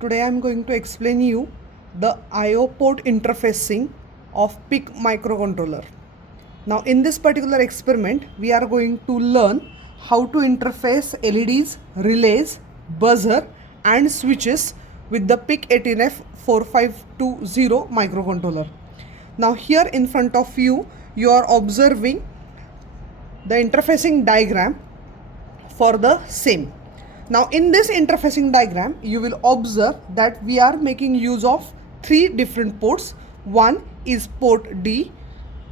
Today I am going to explain you the I/O port interfacing of PIC microcontroller. Now in this particular experiment we are going to learn how to interface LEDs, relays, buzzer and switches with the PIC18F4520 microcontroller. Now here in front of you, you are observing the interfacing diagram for the same. Now in this interfacing diagram, you will observe that we are making use of three different ports. One is port D,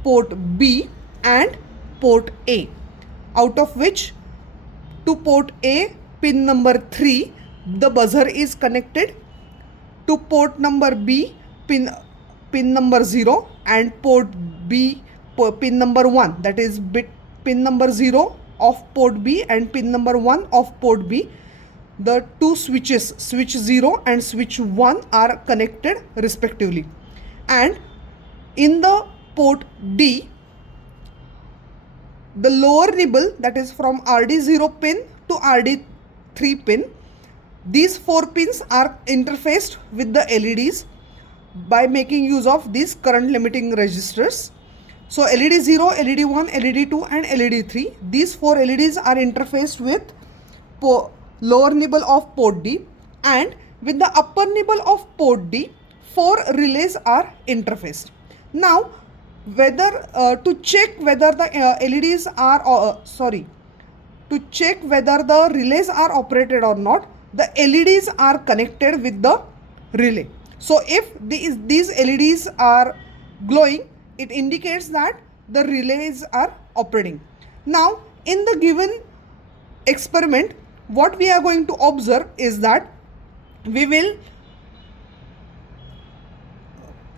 port B and port A, out of which to port A pin number 3 the buzzer is connected, to port number B pin number 0 and port B pin number 1, that is pin number 0 of port B and pin number 1 of port B. The two switches, switch 0 and switch 1, are connected respectively. And in the port D, the lower nibble, that is from RD0 pin to RD3 pin, these 4 pins are interfaced with the LEDs by making use of these current limiting resistors. So LED0, LED1, LED2 and LED3, these 4 LEDs are interfaced with lower nibble of port D, and with the upper nibble of port D, 4 relays are interfaced. Now whether to check whether the LEDs are to check whether the relays are operated or not, the LEDs are connected with the relay. So if these LEDs are glowing, it indicates that the relays are operating. Now in the given experiment, what we are going to observe is that we will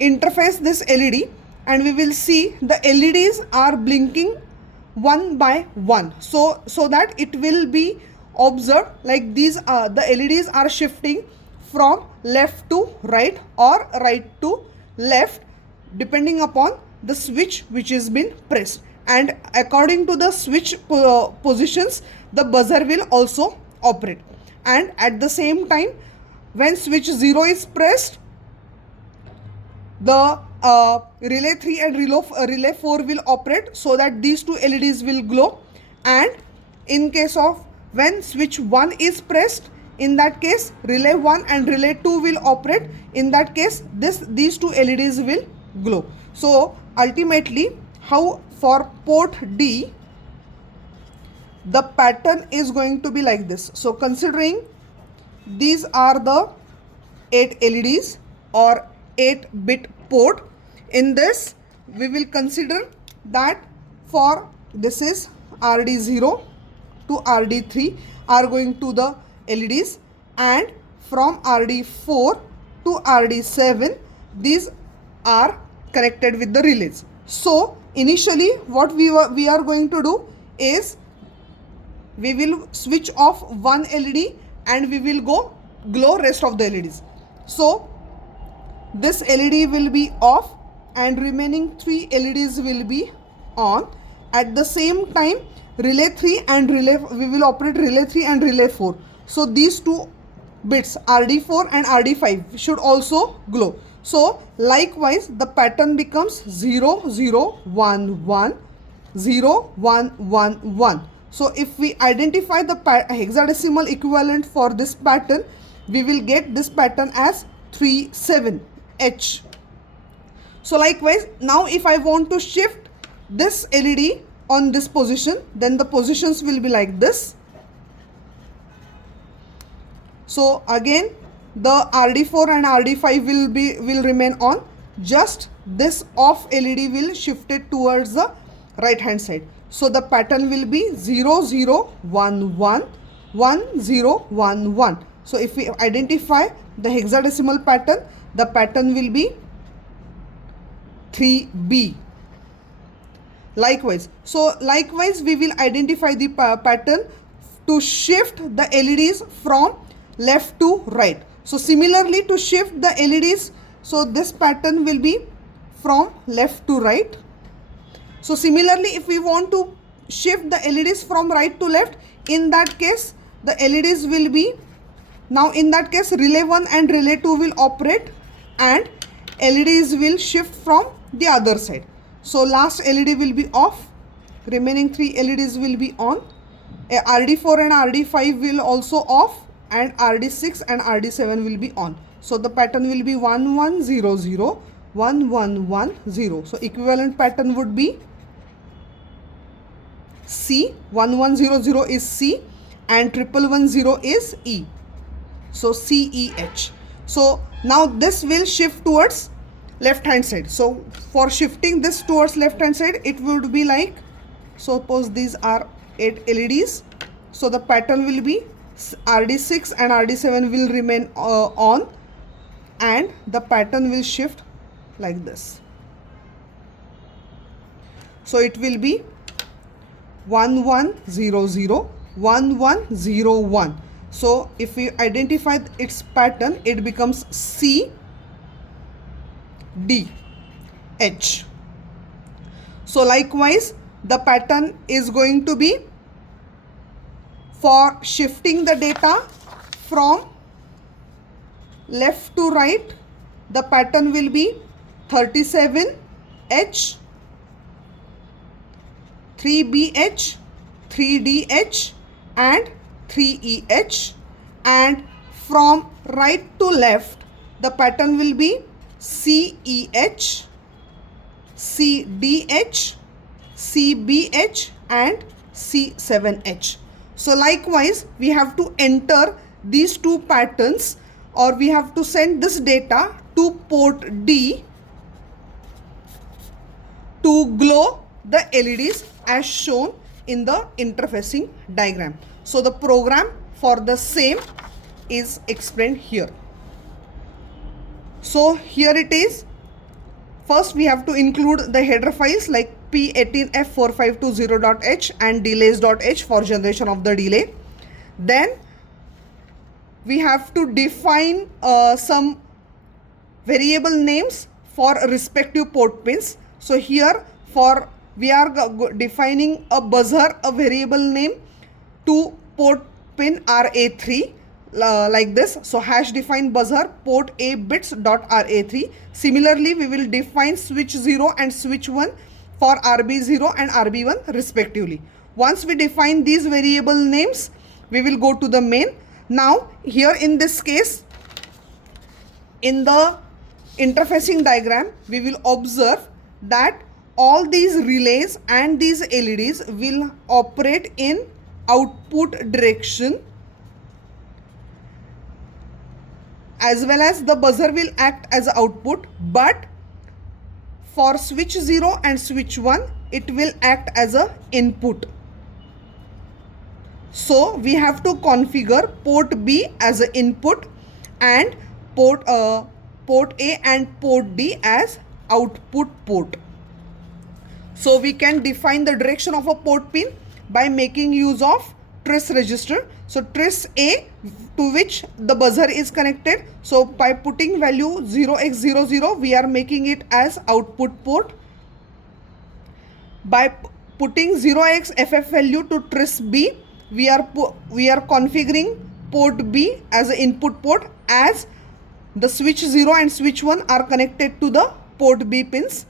interface this LED and we will see the LEDs are blinking one by one, so that it will be observed like these the LEDs are shifting from left to right or right to left depending upon the switch which has been pressed, and according to the switch positions the buzzer will also operate. And at the same time, when switch 0 is pressed, the relay 3 and relay 4 will operate, so that these two LEDs will glow. And in case of when switch 1 is pressed, in that case relay 1 and relay 2 will operate. In that case these two LEDs will glow. So ultimately, how for port D, the pattern is going to be like this. So considering these are the 8 LEDs or 8-bit port, in this we will consider that for this is RD0 to RD3 are going to the LEDs, and from RD4 to RD7 these are connected with the relays. So initially what we are going to do is we will switch off one LED and we will go glow rest of the LEDs. So this LED will be off and remaining 3 LEDs will be on. At the same time, relay 3 and we will operate relay 3 and relay 4. So these two bits RD4 and RD5 should also glow. So likewise the pattern becomes 0 0 1 1 0 1 1 1. So if we identify the hexadecimal equivalent for this pattern, we will get this pattern as 37H. So likewise, now if I want to shift this LED on this position, then the positions will be like this. So again the RD4 and RD5 will remain on, just this off LED will shift it towards the right hand side. So the pattern will be 0 0 1 1 1 0 1 1. So if we identify the hexadecimal pattern, the pattern will be 3B. Likewise, we will identify the pattern to shift the LEDs from left to right. So similarly, to shift the LEDs, so this pattern will be from left to right. So similarly, if we want to shift the LEDs from right to left, in that case the LEDs will be Now in that case relay 1 and relay 2 will operate and LEDs will shift from the other side. So last LED will be off, remaining 3 LEDs will be on. RD4 and RD5 will also off and RD6 and RD7 will be on. So the pattern will be 1100, 1110. So equivalent pattern would be C, 1100 is C and 1110 is E. So CEH. So now this will shift towards left hand side. So for shifting this towards left hand side, it would be like, suppose these are 8 LEDs. So the pattern will be RD6 and RD7 will remain on and the pattern will shift like this. So it will be 1100, 1101. So if we identify its pattern, it becomes C, D, H. So likewise, the pattern is going to be for shifting the data from left to right. The pattern will be 37H, 3BH, 3DH and 3EH, and from right to left the pattern will be CEH, CDH, CBH and C7H. So likewise we have to enter these two patterns, or we have to send this data to port D to glow the LEDs as shown in the interfacing diagram. So the program for the same is explained here. So here it is. First we have to include the header files like P18F4520.h and delays.h for generation of the delay. Then we have to define some variable names for respective port pins. So here for we are defining a buzzer, a variable name to port pin RA3 like this. So hash define buzzer port A bits dot RA3. Similarly, we will define switch 0 and switch 1 for RB0 and RB1 respectively. Once we define these variable names, we will go to the main. Now here in this case, in the interfacing diagram, we will observe that all these relays and these LEDs will operate in output direction, as well as the buzzer will act as output, but for switch 0 and switch 1 it will act as a input. So we have to configure port B as an input and port A and port D as output port. So we can define the direction of a port pin by making use of trace register. So trace A to which the buzzer is connected. So by putting value 0x00, we are making it as output port. By putting 0xFF value to trace B, we are configuring port B as an input port, as the switch 0 and switch 1 are connected to the port B pins,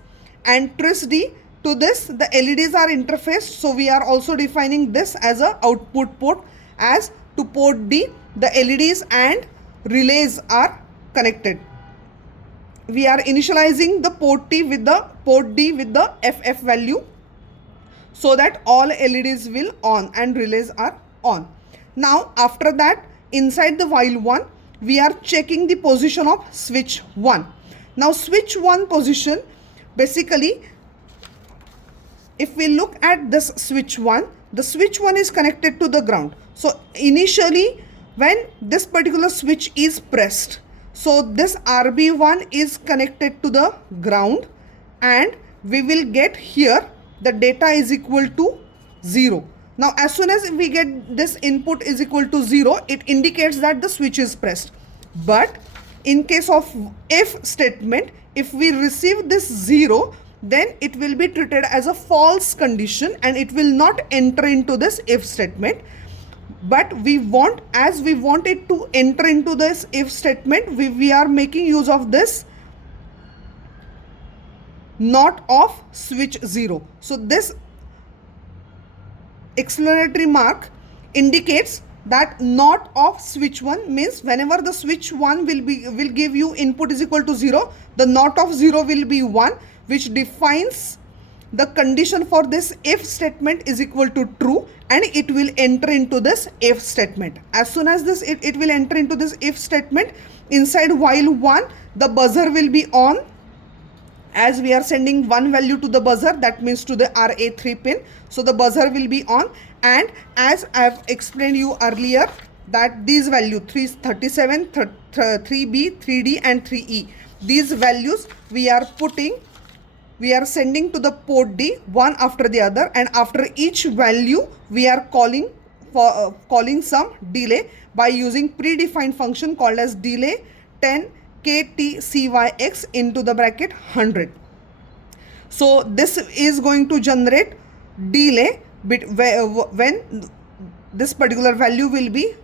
and trace D, to this the LEDs are interfaced, so we are also defining this as a output port, as to port D the LEDs and relays are connected. We are initializing the port D with the FF value so that all LEDs will on and relays are on. Now after that, inside the while one, we are checking the position of switch 1. Now switch 1 position, basically if we look at this switch 1, the switch 1 is connected to the ground. So initially when this particular switch is pressed, so this RB1 is connected to the ground, and we will get here the data is equal to 0. Now as soon as we get this input is equal to 0, it indicates that the switch is pressed. But in case of if statement, if we receive this 0, then it will be treated as a false condition and it will not enter into this if statement. but we want, as we want it to enter into this if statement, we are making use of this not of switch 0. So this explanatory mark indicates that not of switch 1 means whenever the switch 1 will give you input is equal to 0, the not of 0 will be 1, which defines the condition for this if statement is equal to true, and it will enter into this if statement. As soon as this it will enter into this if statement, inside while 1 the buzzer will be on, as we are sending one value to the buzzer, that means to the RA3 pin, so the buzzer will be on. And as I have explained you earlier that these value 337, 3B, 3D and 3E, these values we are sending to the port D one after the other, and after each value we are calling some delay by using predefined function called as delay 10 KTCYX into the bracket 100. So this is going to generate delay when this particular value will be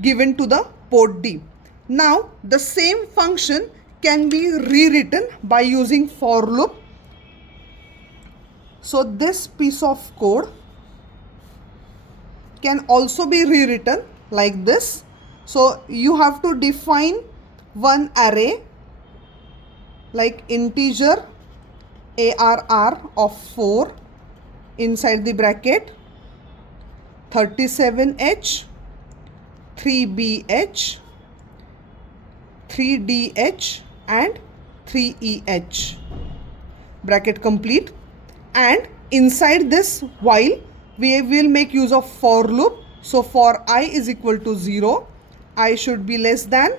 given to the port D. Now the same function can be rewritten by using for loop. So this piece of code can also be rewritten like this. So you have to define one array like integer ARR of 4 inside the bracket 37H, 3BH, 3DH and 3EH, bracket complete. And inside this while we will make use of for loop. So for I is equal to 0, I should be less than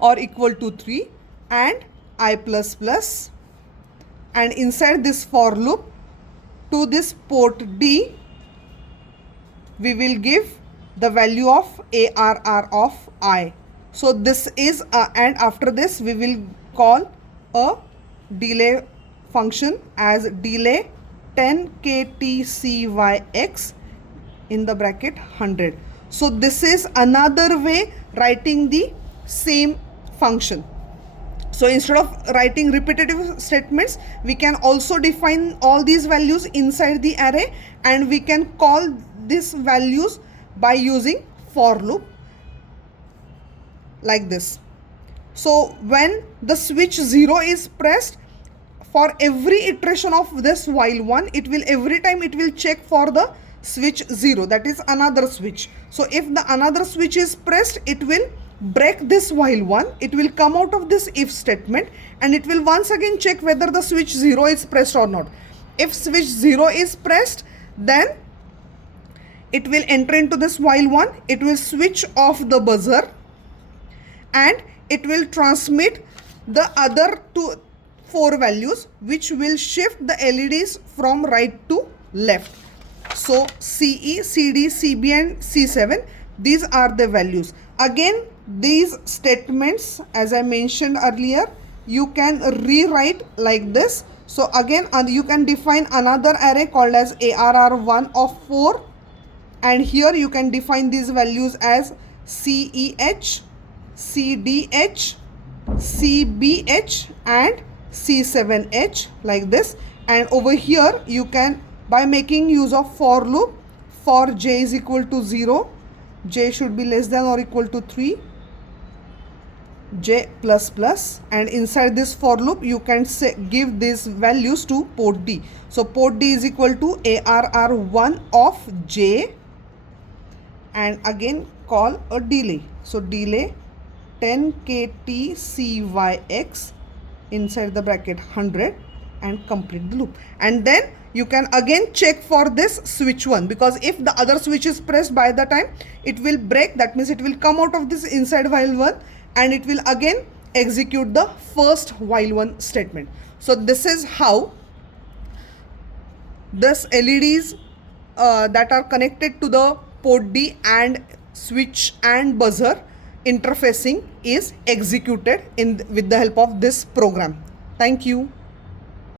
or equal to 3 and I plus plus, and inside this for loop to this port D we will give the value of ARR of I. So this is and after this we will call a delay function as delay 10 KTCYX in the bracket 100. So this is another way writing the same function. So instead of writing repetitive statements, we can also define all these values inside the array, and we can call these values by using for loop like this. So when the switch 0 is pressed, for every iteration of this while 1, it will every time it will check for the switch 0, that is another switch. So if the another switch is pressed, it will break this while 1, it will come out of this if statement, and it will once again check whether the switch 0 is pressed or not. If switch 0 is pressed, then it will enter into this while 1, it will switch off the buzzer, and it will transmit the other 4 values, which will shift the LEDs from right to left. So CE, CD, CB and C7, these are the values. Again, these statements, as I mentioned earlier, you can rewrite like this. So again, you can define another array called as ARR1 of 4, and here you can define these values as CEH, CDH, CBH and C7H like this. And over here you can, by making use of for loop, for j is equal to 0, j should be less than or equal to 3, j plus plus, and inside this for loop you can give these values to port D. So port D is equal to ARR1 of j, and again call a delay. So delay 10 KTCYX inside the bracket 100 and complete the loop. And then you can again check for this switch 1, because if the other switch is pressed, by the time it will break, that means it will come out of this inside while 1 and it will again execute the first while 1 statement. So this is how this LEDs that are connected to the port D and switch and buzzer interfacing is executed with the help of this program. Thank you.